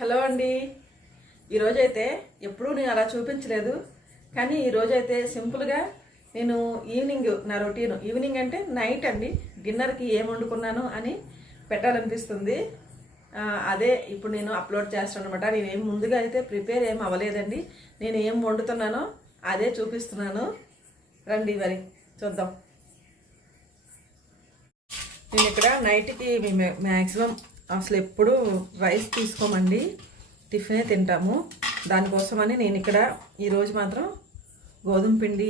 Hello అండి. ఈరోజైతే ఎప్పుడూ నేను అలా చూపించలేదు, కానీ ఈరోజైతే సింపుల్గా నేను ఈవినింగ్ నా రొటీన్ ఈవినింగ్ అంటే నైట్ అండి డిన్నర్కి ఏం వండుకున్నాను అని పెట్టాలనిపిస్తుంది. అదే ఇప్పుడు నేను అప్లోడ్ చేస్తాను అనమాట. నేనేం ముందుగా అయితే ప్రిపేర్ ఏం అవ్వలేదండి. నేను ఏం వండుతున్నానో అదే చూపిస్తున్నాను. రండి మరి చూద్దాం. నేను ఇక్కడ నైట్కి మ్యాక్సిమం అసలు ఎప్పుడు రైస్ తీసుకోమండి, టిఫినే తింటాము. దానికోసమని నేను ఇక్కడ ఈరోజు మాత్రం గోధుమ పిండి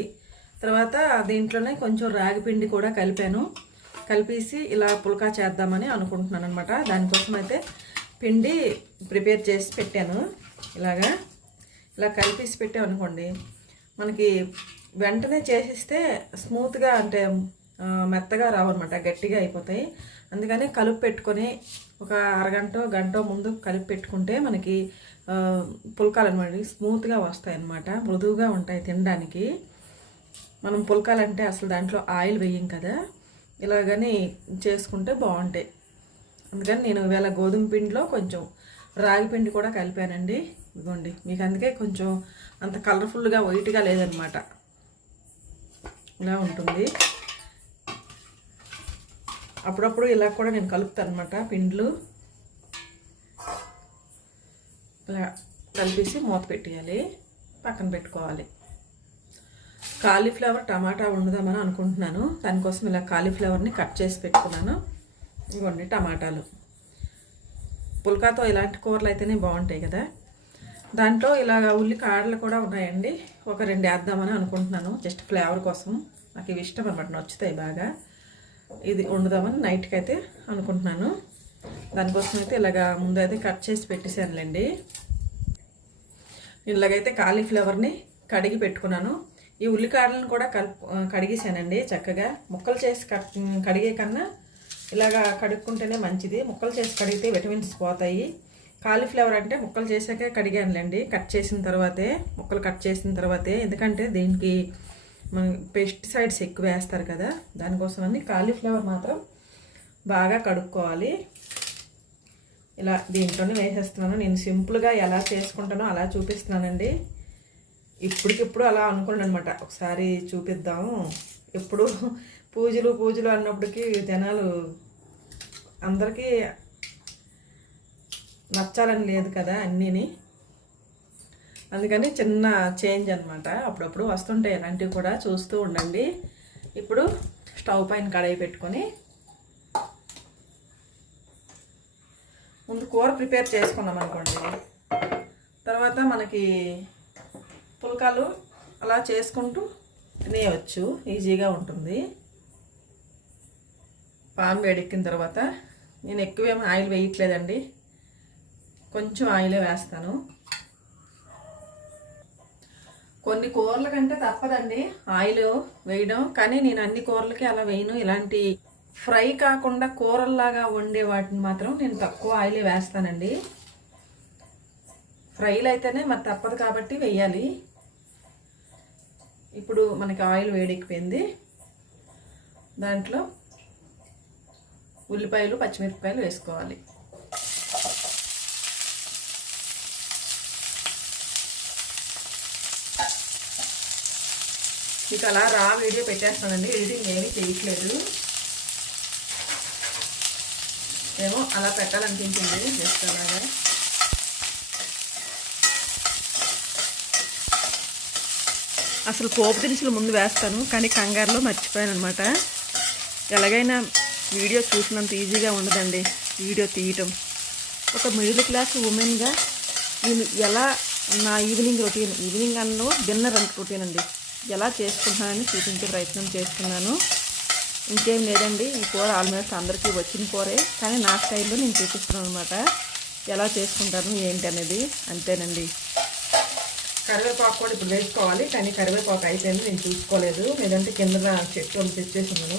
తర్వాత దీంట్లోనే కొంచెం రాగి పిండి కూడా కలిపేసి ఇలా పుల్కా చేద్దామని అనుకుంటున్నాను అనమాట. దానికోసం అయితే పిండి ప్రిపేర్ చేసి పెట్టాను. ఇలా కలిపేసి పెట్టామనుకోండి, మనకి వెంటనే చేసిస్తే స్మూత్గా అంటే మెత్తగా రావన్నమాట, గట్టిగా అయిపోతాయి. అందుకని కలిపి పెట్టుకొని ఒక గంట ముందు కలిపి పెట్టుకుంటే మనకి పుల్కాలు అనమాట స్మూత్గా వస్తాయి అన్నమాట, మృదువుగా ఉంటాయి తినడానికి. మనం పుల్కాలంటే అసలు దాంట్లో ఆయిల్ వేయం కదా, ఇలాగని చేసుకుంటే బాగుంటాయి. అందుకని నేను ఇవాళ గోధుమ పిండిలో కొంచెం రాగి పిండి కూడా కలిపానండి. ఇదిగోండి, మీకు అందుకే కొంచెం అంత కలర్ఫుల్గా వైట్గా లేదనమాట, ఇలా ఉంటుంది. అప్పుడప్పుడు ఇలా కూడా నేను కలుపుతాను అనమాట. పిండ్లు ఇలా కలిపేసి మూత పెట్టేయాలి, పక్కన పెట్టుకోవాలి. కాలీఫ్లవర్ టమాటా వండుదామని అనుకుంటున్నాను. దానికోసం ఇలా కాలీఫ్లవర్ని కట్ చేసి పెట్టుకున్నాను. ఇవ్వండి టమాటాలు. పుల్కాతో ఇలాంటి కూరలు అయితేనే బాగుంటాయి కదా. దాంట్లో ఇలాగ ఉల్లికాడలు కూడా ఉన్నాయండి, ఒక 2 వేద్దామని అనుకుంటున్నాను, జస్ట్ ఫ్లేవర్ కోసం. నాకు ఇవి ఇష్టం అనమాట, నచ్చుతాయి బాగా. ఇది వండుదామని నైట్కి అయితే అనుకుంటున్నాను. దానికోసం అయితే ఇలాగ ముందు అయితే కట్ చేసి పెట్టేసానులేండి. ఇలాగైతే కాలీఫ్లవర్ని కడిగి పెట్టుకున్నాను. ఈ ఉల్లికాడలను కూడా కడిగేసానండి చక్కగా. ముక్కలు చేసి కడిగే కన్నా ఇలాగా కడుక్కుంటేనే మంచిది. ముక్కలు చేసి కడిగితే విటమిన్స్ పోతాయి. కాలీఫ్లవర్ అంటే ముక్కలు చేసాకే కడిగానులేండి, ముక్కలు కట్ చేసిన తర్వాతే. ఎందుకంటే దీనికి మన పెస్టిసైడ్స్ ఎక్కువ వేస్తారు కదా, దానికోసమని కాలీఫ్లవర్ మాత్రం బాగా కడుక్కోవాలి. ఇలా దీంట్లోనే వేసేస్తున్నాను. నేను సింపుల్గా ఎలా చేసుకుంటానో అలా చూపిస్తున్నానండి. ఇప్పటికిప్పుడు అలా అనుకోండి అనమాట, ఒకసారి చూపిద్దాము. ఎప్పుడు పూజలు అన్నప్పటికీ జనాలు అందరికీ నచ్చాలని లేదు కదా అన్నీని. అందుకని చిన్న చేంజ్ అనమాట, అప్పుడప్పుడు వస్తుంటాయి ఇలాంటివి కూడా, చూస్తూ ఉండండి. ఇప్పుడు స్టవ్ పైన కడాయి పెట్టుకొని ముందు కూర ప్రిపేర్ చేసుకున్నాం అనుకోండి, తర్వాత మనకి పుల్కాలు అలా చేసుకుంటూ తినేయవచ్చు, ఈజీగా ఉంటుంది. పాన్ వేడెక్కిన తర్వాత నేను ఎక్కువేం ఆయిల్ వేయట్లేదండి, కొంచెం ఆయిలే వేస్తాను. కొన్ని కూరల కంటే తప్పదండి ఆయిల్ వేయడం, కానీ నేను అన్ని కూరలకి అలా వేయను. ఇలాంటి ఫ్రై కాకుండా కూరల్లాగా వండే వాటిని మాత్రం నేను తక్కువ ఆయిలే వేస్తానండి. ఫ్రైలు అయితేనే మరి తప్పదు కాబట్టి వేయాలి. ఇప్పుడు మనకి ఆయిల్ వేడెక్కిపోయింది. దాంట్లో ఉల్లిపాయలు పచ్చిమిరపకాయలు వేసుకోవాలి. మీకు అలా వీడియో పెట్టేస్తానండి, ఎడిటింగ్ ఏమీ చేయట్లేదు. ఏమో అలా పెట్టాలనిపించింది, జస్ట్ అలాగా. అసలు పోపు దినుసులు ముందు వేస్తాను, కానీ కంగారులో మర్చిపోయాను అనమాట. ఎలాగైనా వీడియో చూసినంత ఈజీగా ఉండదండి వీడియో తీయటం. ఒక మిడిల్ క్లాస్ ఉమెన్గా నేను ఎలా నా ఈవినింగ్ అన్నో డిన్నర్ రొటీన్ అండి ఎలా చేసుకుంటున్నానని చూపించే ప్రయత్నం చేస్తున్నాను. ఇంకేం లేదండి, ఈ కూర ఆల్మోస్ట్ అందరికీ వచ్చిన కూరే, కానీ నా స్టైల్లో నేను చూపిస్తున్నాను అనమాట, ఎలా చేసుకుంటాను ఏంటి అనేది. అంతేనండి. కరివేపాకు కూడా ఇప్పుడు వేసుకోవాలి, కానీ కరివేపాకు అయిపోయింది, నేను చూసుకోలేదు. లేదంటే కింద చెట్టు వాళ్ళు తెచ్చేసినాను,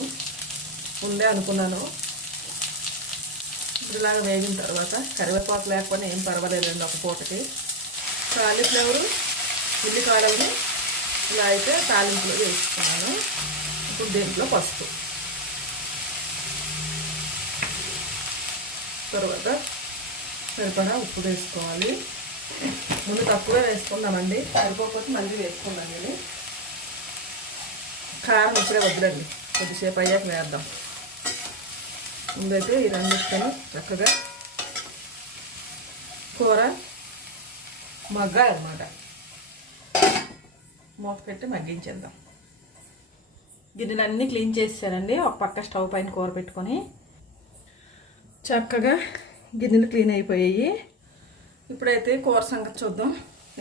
ముందే అనుకున్నాను. ఇప్పుడు ఇలాగ వేగిన తర్వాత కరివేపాకు లేకపోయినా ఏం పర్వాలేదండి, ఒక పూటకి. కాలీఫ్లవరు ఉల్లికాడలను ఇలా అయితే తాలింపులో వేసుకున్నాను. ఇప్పుడు దీంట్లో పసుపు, తర్వాత సరిపడా ఉప్పు వేసుకోవాలి. ముందు తక్కువే వేసుకుందామండి, సరిపోకపోతే మళ్ళీ వేసుకుందాం. ఇది కారం ఇప్పుడే వద్దులండి, కొద్దిసేపు అయ్యాక వేద్దాం. ముందైతే ఈ రెండిస్తాను చక్కగా కూర మగ్గాలన్నమాట. మూత పెట్టి మగ్గించేద్దాం. గిన్నెలన్నీ క్లీన్ చేసానండి. ఒక పక్క స్టవ్ పైన కూర పెట్టుకొని చక్కగా గిన్నెలు క్లీన్ అయిపోయాయి. ఇప్పుడైతే కూర సంగతి చూద్దాం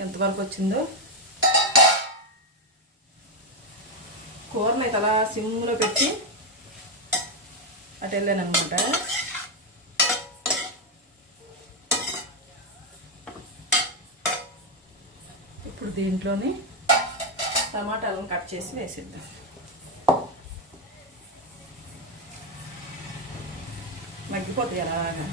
ఎంతవరకు వచ్చిందో. కూరని అయితే అలా సిమ్లో పెట్టి అటు వెళ్ళానమాట. ఇప్పుడు దీంట్లోని టమాటాలను కట్ చేసి వేసిద్దాం. మగ్గిపోతాయి అలాగా.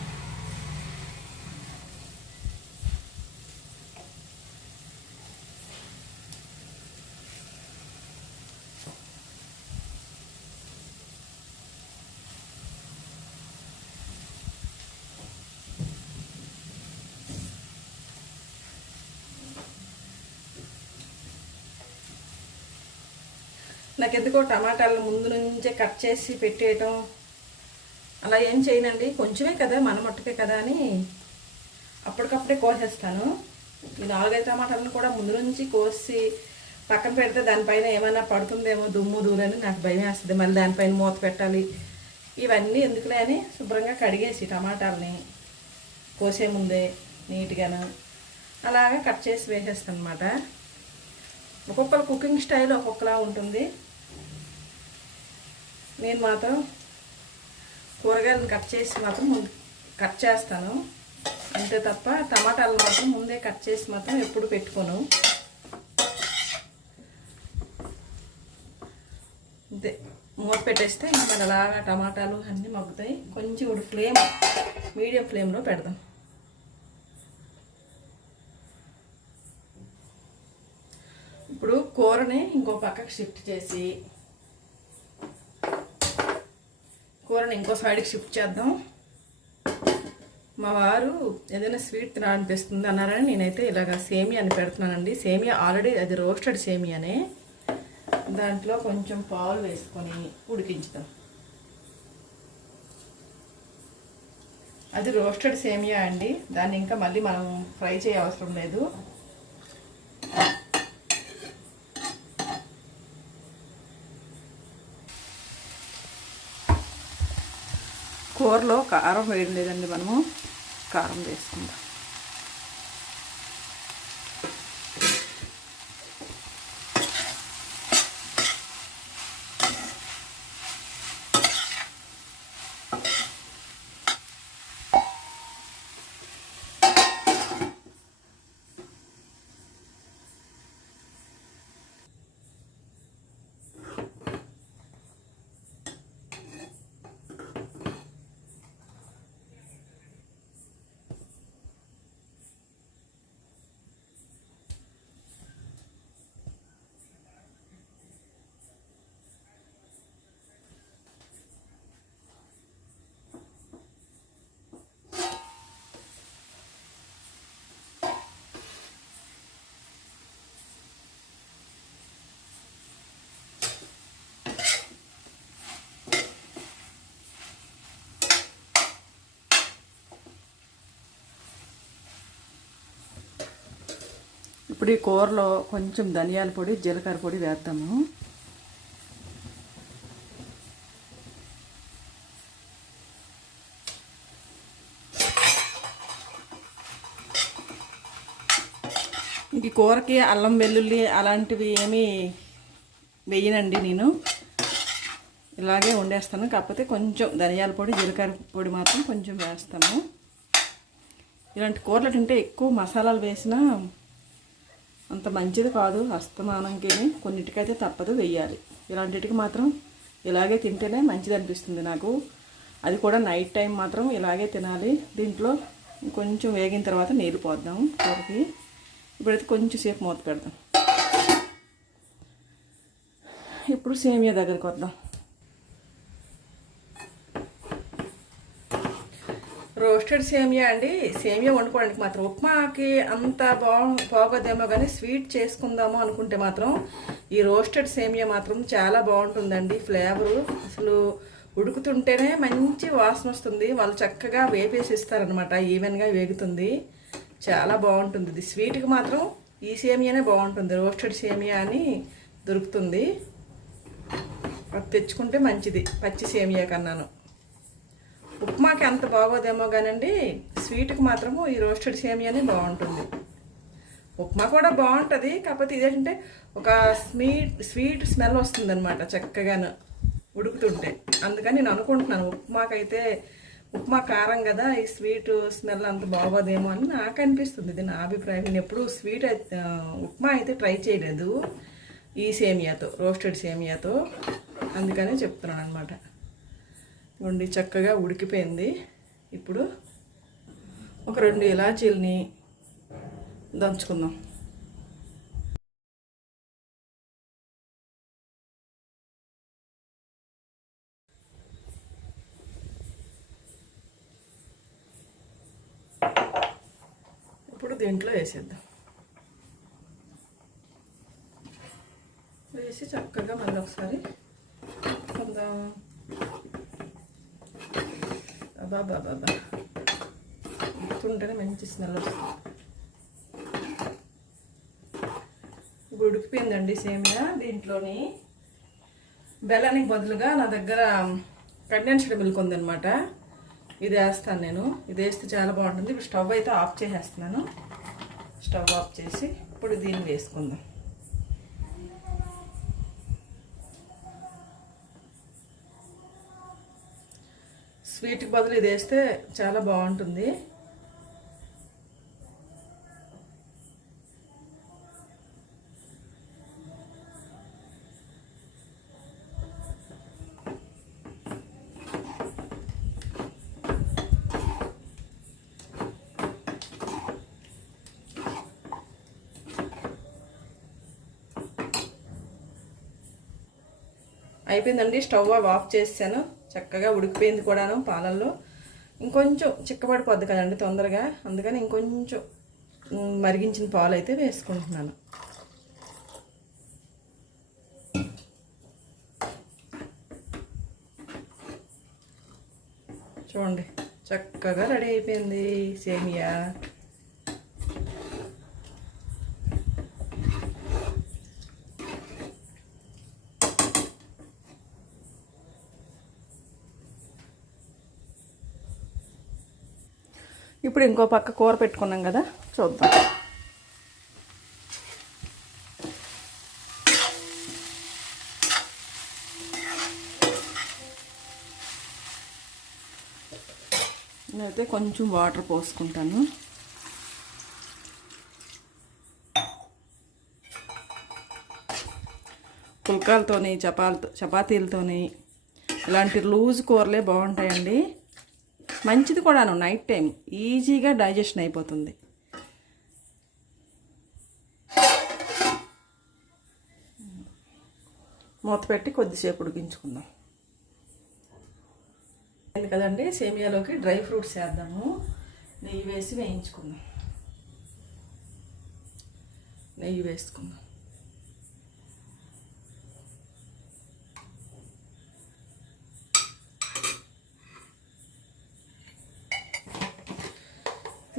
నాకెందుకో టమాటాలను ముందు నుంచే కట్ చేసి పెట్టేయటం అలా ఏం చేయనండి. కొంచెమే కదా, మన మట్టుకే కదా అని అప్పటికప్పుడే కోసేస్తాను. ఈ 4-5 టమాటాలను కూడా ముందు నుంచి కోసి పక్కన పెడితే దానిపైన ఏమైనా పడుతుందేమో దుమ్ము దూరని నాకు భయం వేస్తుంది. మళ్ళీ దానిపైన మూత పెట్టాలి. ఇవన్నీ ఎందుకులే అని శుభ్రంగా కడిగేసి టమాటాలని కోసే ముందే నీట్గాను అలాగా కట్ చేసి వేసేస్తాను అనమాట. ఒక్కొక్కరు కుకింగ్ స్టైల్ ఒక్కొక్కలా ఉంటుంది. నేను మాత్రం కూరగాయలను కట్ చేసి మాత్రం కట్ చేస్తాను అంతే తప్ప టమాటాలు మాత్రం ముందే కట్ చేసి మాత్రం ఎప్పుడు పెట్టుకోను. అంతే మూత పెట్టేస్తే ఇంకా మరి అలాగా టమాటాలు అన్నీ మగ్గుతాయి. కొంచెం ఇప్పుడు ఫ్లేమ్ మీడియం ఫ్లేమ్లో పెడదాం. ఇప్పుడు కూరని ఇంకో పక్కకి షిఫ్ట్ చేసి కూరని ఇంకో సైడ్కి షిఫ్ట్ చేద్దాం. మా వారు ఏదైనా స్వీట్ తినాలనిపిస్తుంది అన్నారని నేనైతే ఇలాగ సేమియాని పెడుతున్నానండి. సేమియా ఆల్రెడీ అది రోస్టెడ్ సేమియానే. దాంట్లో కొంచెం పాలు వేసుకొని ఉడికించుదాం. అది రోస్టెడ్ సేమియా అండి, దాన్ని ఇంకా మళ్ళీ మనం ఫ్రై చేయవసరం లేదు. కూరలో కారం వేయడం లేదండి, మనము కారం వేసుకుందాం. ఇప్పుడు ఈ కూరలో కొంచెం ధనియాల పొడి జీలకర్ర పొడి వేద్దాము. ఈ కూరకి అల్లం వెల్లుల్లి అలాంటివి ఏమీ వేయనండి, నేను ఇలాగే వండేస్తాను. కాకపోతే కొంచెం ధనియాల పొడి జీలకర్ర పొడి మాత్రం కొంచెం వేస్తాము. ఇలాంటి కూరలు తింటే ఎక్కువ మసాలాలు వేసినా అంత మంచిది కాదు అస్తమానంకి. కొన్నిటికైతే తప్పదు వేయాలి. ఇలాంటికి మాత్రం ఇలాగే తింటేనే మంచిది అనిపిస్తుంది నాకు. అది కూడా నైట్ టైం మాత్రం ఇలాగే తినాలి. దీంట్లో కొంచెం వేగిన తర్వాత నీరు పోద్దాం కూరకి. ఇప్పుడైతే కొంచెం సేపు మూత పెడదాం. ఇప్పుడు సేమియా దగ్గరికి వద్దాం. రోస్టెడ్ సేమియా అండి. సేమియా వండుకోవడానికి మాత్రం ఉప్మాకి అంత బాగోదేమో కానీ స్వీట్ చేసుకుందాము అనుకుంటే మాత్రం ఈ రోస్టెడ్ సేమియా మాత్రం చాలా బాగుంటుందండి. ఫ్లేవరు అసలు ఉడుకుతుంటేనే మంచి వాసన వస్తుంది. వాళ్ళు చక్కగా వేపేసి ఇస్తారనమాట, ఈవెన్గా వేగుతుంది, చాలా బాగుంటుంది. ఇది స్వీట్కి మాత్రం ఈ సేమియానే బాగుంటుంది. రోస్టెడ్ సేమియా అని దొరుకుతుంది, అది తెచ్చుకుంటే మంచిది పచ్చి సేమియా కన్నాను. ఉప్మాకి అంత బాగోదేమో కానండి, స్వీట్కి మాత్రము ఈ రోస్టెడ్ సేమియానే బాగుంటుంది. ఉప్మా కూడా బాగుంటుంది, కాకపోతే ఇదేంటంటే ఒక స్వీట్ స్మెల్ వస్తుందన్నమాట చక్కగాను ఉడుకుతుంటే. అందుకని నేను అనుకుంటున్నాను ఉప్మాకైతే, ఉప్మా కారం కదా, ఈ స్వీట్ స్మెల్ అంత బాగోదేమో అని నాకు అనిపిస్తుంది. ఇది నా అభిప్రాయం. నేను ఎప్పుడు స్వీట్ ఉప్మా అయితే ట్రై చేయలేదు ఈ సేమియాతో, రోస్టెడ్ సేమియాతో, అందుకనే చెప్తున్నాను అనమాట. ఉండి చక్కగా ఉడికిపోయింది. ఇప్పుడు ఒక 2 ఇలాచీలని దంచుకుందాం. ఇప్పుడు దీంట్లో వేసేద్దాం. వేసి చక్కగా మళ్ళీ ఒకసారి కొందాం. బాబా గుర్తుంటేనే మంచి స్మెల్ వస్తుంది. ఇప్పుడు ఉడికిపోయిందండి సేమియా. దీంట్లోని బెల్లానికి బదులుగా నా దగ్గర కండెన్స్డ్ మిల్క్ ఉందన్నమాట, ఇది వేస్తాను నేను. ఇది వేస్తే చాలా బాగుంటుంది. ఇప్పుడు స్టవ్ అయితే ఆఫ్ చేసేస్తున్నాను. స్టవ్ ఆఫ్ చేసి ఇప్పుడు దీన్ని వేసుకుందాం. స్వీట్కి బదులు ఇది వేస్తే చాలా బాగుంటుంది. అయిపోయిందండి. స్టవ్ ఆఫ్ చేసాను. చక్కగా ఉడికిపోయింది కూడాను పాలల్లో. ఇంకొంచెం చిక్కబడిపోద్ది కదండి తొందరగా, అందుకని ఇంకొంచెం మరిగించిన పాలు అయితే వేసుకుంటున్నాను. చూడండి చక్కగా రెడీ అయిపోయింది సేమియా. ఇప్పుడు ఇంకో పక్క కూర పెట్టుకున్నాం కదా, చూద్దాం. నేనైతే కొంచెం వాటర్ పోసుకుంటాను. పుల్కాలతోని చపాతీలతోని ఇలాంటి లూజ్ కూరలే బాగుంటాయండి. మంచిది కూడాను, నైట్ టైం ఈజీగా డైజెషన్ అయిపోతుంది. మూత పెట్టి కొద్దిసేపు ఉడికించుకుందాం. కదండి సేమియాలోకి డ్రై ఫ్రూట్స్ వేద్దాము. నెయ్యి వేసి వేయించుకుందాం. నెయ్యి వేసుకుందాం.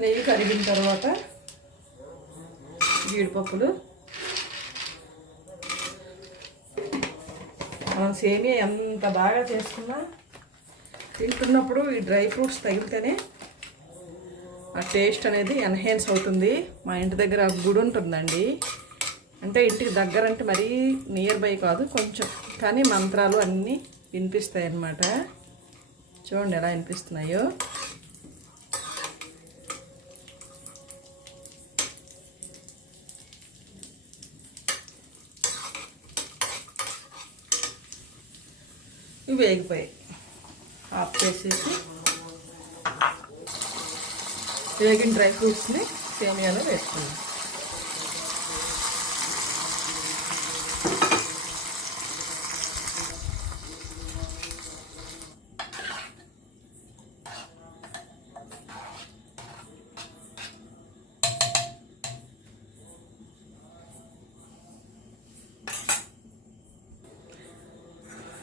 నెయ్యి కరిగిన తర్వాత జీడిపప్పులు, మనం సేమియా ఎంత బాగా చేసుకున్నా తింటున్నప్పుడు ఈ డ్రై ఫ్రూట్స్ తగిలితేనే ఆ టేస్ట్ అనేది ఎన్హాన్స్ అవుతుంది. మా ఇంటి దగ్గర గుడి ఉంటుందండి, అంటే ఇంటికి దగ్గర అంటే మరీ నియర్ బై కాదు కొంచెం, కానీ మంత్రాలు అన్నీ వినిపిస్తాయి అన్నమాట. చూడండి ఎలా వినిపిస్తున్నాయో. ఇవి వేగిపోయాయి. ఆఫ్ చేసేసి వేగిన డ్రై ఫ్రూట్స్ని సేమియాలో వేసుకున్నాం.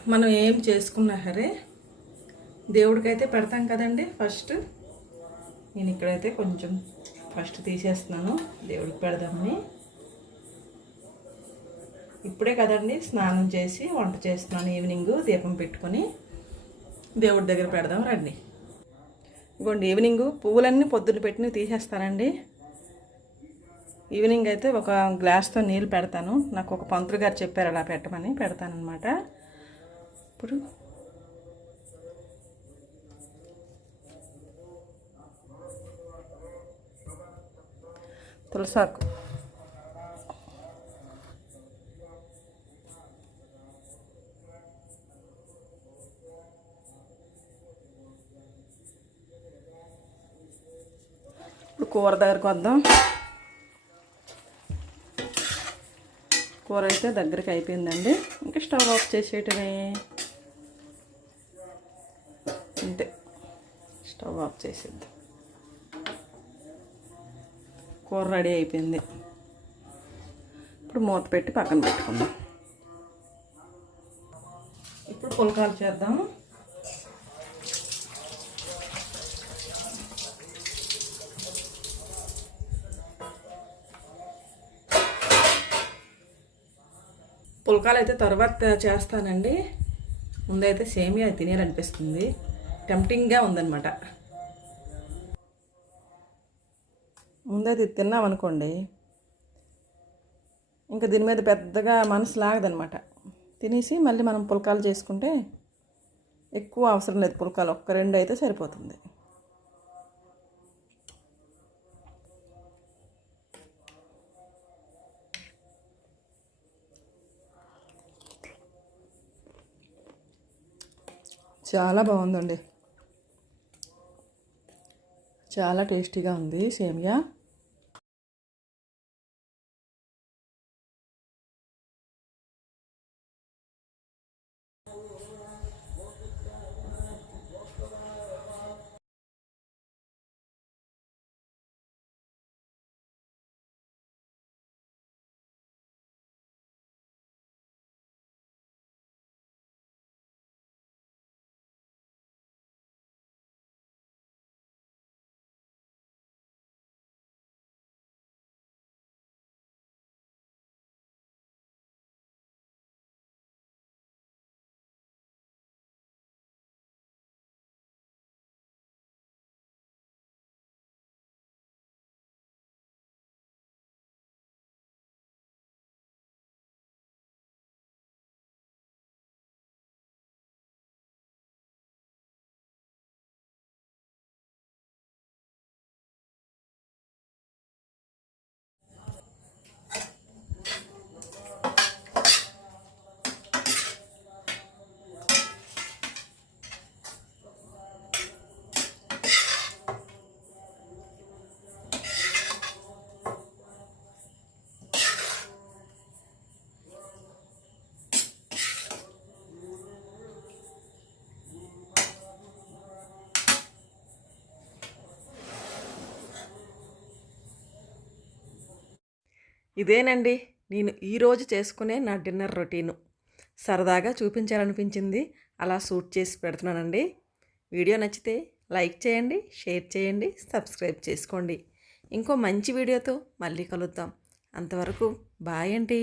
మనం ఏం చేసుకున్నా సరే దేవుడికైతే పెడతాం కదండి. ఫస్ట్ నేను ఇక్కడైతే కొంచెం ఫస్ట్ తీసేస్తున్నాను దేవుడికి పెడదామని. ఇప్పుడే కదండి స్నానం చేసి వంట చేస్తున్నాను. ఈవినింగ్ దీపం పెట్టుకొని దేవుడి దగ్గర పెడదాం రండి. ఇదిగోండి ఈవినింగ్ పువ్వులన్నీ పొద్దున్న పెట్టినవి తీసేస్తానండి. ఈవినింగ్ అయితే ఒక గ్లాస్తో నీళ్ళు పెడతాను. నాకు ఒక పంతులు గారు చెప్పారు అలా పెట్టమని, పెడతానమాట. ఇప్పుడు తులసాకు, ఇప్పుడు కూర దగ్గరకు వద్దాం. కూర అయితే దగ్గరికి అయిపోయిందండి. ఇంకా స్టవ్ ఆఫ్ చేసేయటమే. అంతే, స్టవ్ ఆఫ్ చేసేద్దాం. కూర రెడీ అయిపోయింది. ఇప్పుడు మూత పెట్టి పక్కన పెట్టుకుందాం. ఇప్పుడు పుల్కాలు చేద్దాం. పుల్కాలు అయితే తర్వాత చేస్తానండి. ముందైతే సేమియా తినేయాలనిపిస్తుంది, టెంప్టింగ్గా ఉందన్నమాట. ముందైతే తిన్నామనుకోండి ఇంకా దీని మీద పెద్దగా మనసు లాగదనమాట. తినేసి మళ్ళీ మనం పుల్కాలు చేసుకుంటే ఎక్కువ అవసరం లేదు. పుల్కాలు 1-2 అయితే సరిపోతుంది. చాలా బాగుందండి, చాలా టేస్టీగా ఉంది సేమియా. ఇదేనండి నేను ఈరోజు చేసుకునే నా డిన్నర్ రొటీను. సరదాగా చూపించాలనిపించింది, అలా షూట్ చేసి పెడుతున్నానండి. వీడియో నచ్చితే లైక్ చేయండి, షేర్ చేయండి, సబ్స్క్రైబ్ చేసుకోండి. ఇంకో మంచి వీడియోతో మళ్ళీ కలుద్దాం. అంతవరకు బాయ్ అండి.